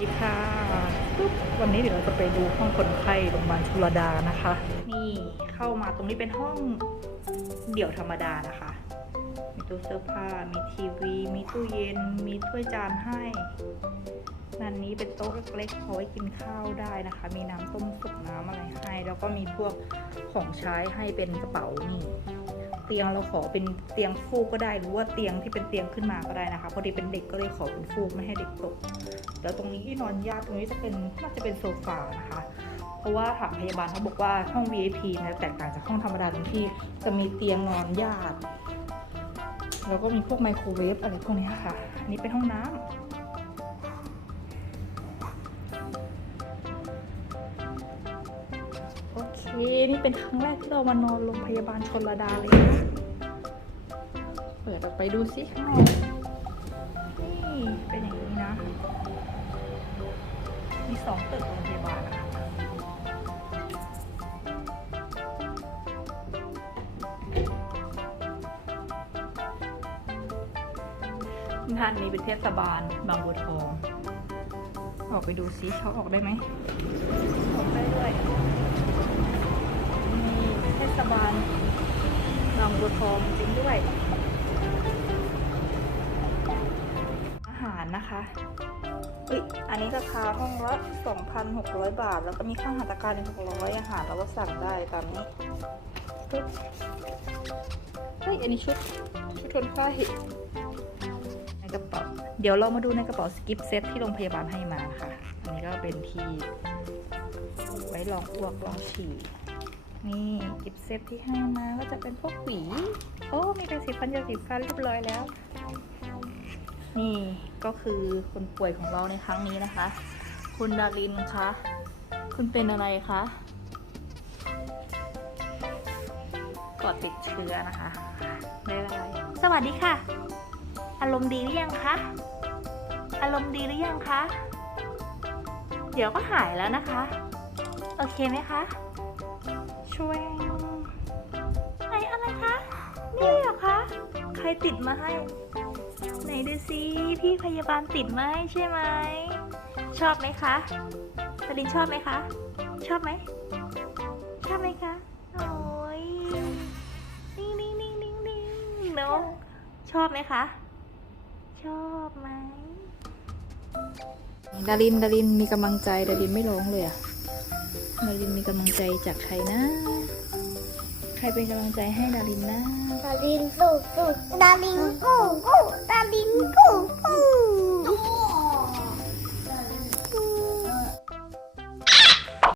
ดีค่ะปึ๊บวันนี้เดี๋ยวเราจะไปดูห้องคนไข้โรงพยาบาลชุลดานะคะ นี่เข้ามาตรงนี้เป็นห้องเดี่ยวธรรมดานะคะ มีตู้เสื้อผ้า มีทีวี มีตู้เย็น มีถ้วยจานให้ด้านนี้เป็นโต๊ะเล็กๆเอาไว้กินข้าวได้นะคะ มีน้ำต้มสุกน้ำอะไรให้ แล้วก็มีพวกของใช้ให้เป็นกระเป๋านี่ เตียงเราขอเป็นเตียงฟูกก็ได้หรือว่าเตียงที่เป็นเตียงขึ้นมาก็ได้นะคะพอดีเป็นเด็กก็เลยขอเป็นฟูกไม่ให้เด็กตกแล้วตรงนี้ที่นอนญาติตรงนี้จะเป็นน่าจะเป็นโซฟานะคะ เพราะว่าทางพยาบาลเขาบอกว่าห้อง VIP นะแตกต่างจากห้องธรรมดาตรงที่จะมีเตียงนอนญาติแล้วก็มีพวกไมโครเวฟอะไรพวกนี้ค่ะ อันนี้เป็นห้องน้ำ นี่เป็นครั้งแรกที่เรามานอนโรงพยาบาลชนระดาเลยนะ เปิดออกไปดูสิข้างนอกนี่เป็นอย่างนี้นะ มีสองตึกโรงพยาบาลนะคะท่านนี้เป็นเทศบาลบางบัวทองออกไปดูซิเขาออกได้ไหมออกได้ด้วยนี่เทศ บาลบางบัวทองจริงด้วย อาหารนะคะอุ๊ยอันนี้ราคาห้องละ 2,600 บาท แล้วก็มีค่าอาหารตะการอีก600อาหารเราก็สั่งได้ตามนี้เฮ้ยอันนี้ชุดชุดทนคนไข้ในกระเป๋าเดี๋ยวเรามาดูในกระเป๋าสกิปเซตที่โรงพยาบาลให้มาค่ะ อันนี้ก็เป็นที่ไว้ลองอ้วกลองฉี่ นี่กิฟเซตที่ให้มาก็จะเป็นพวกหวีโอ้มีกระสีฟันยาสีฟันเรียบร้อยแล้ว นี่ก็คือคนป่วยของเราในครั้งนี้นะคะ คุณดารินคะคุณเป็นอะไรคะกอดติดเชื้อนะคะบ๊ายบายสวัสดีค่ะ อารมณ์ดีหรือยังคะ อารมณ์ดีหรือยังคะ เดี๋ยวก็หายแล้วนะคะ โอเคไหมคะ ช่วยไหนอะไรคะ นี่เหรอคะ ใครติดมาให้ ไหนดูซิพี่พยาบาลติดมาให้ใช่ไหม ชอบไหมคะสลินชอบไหมคะ ชอบไหม ชอบไหมคะ โอ้ยนิ่งนิ่งนิ่งนิ่งนิ่งเนาะชอบไหมคะ ชอบไหมดารินดารินมีกำลังใจดารินไม่ร้องเลยอะ ดารินมีกำลังใจจากใครนะ ใครเป็นกำลังใจให้ดารินนะ ดารินสู้สู้ดารินกู้กู้ดารินกู้กู้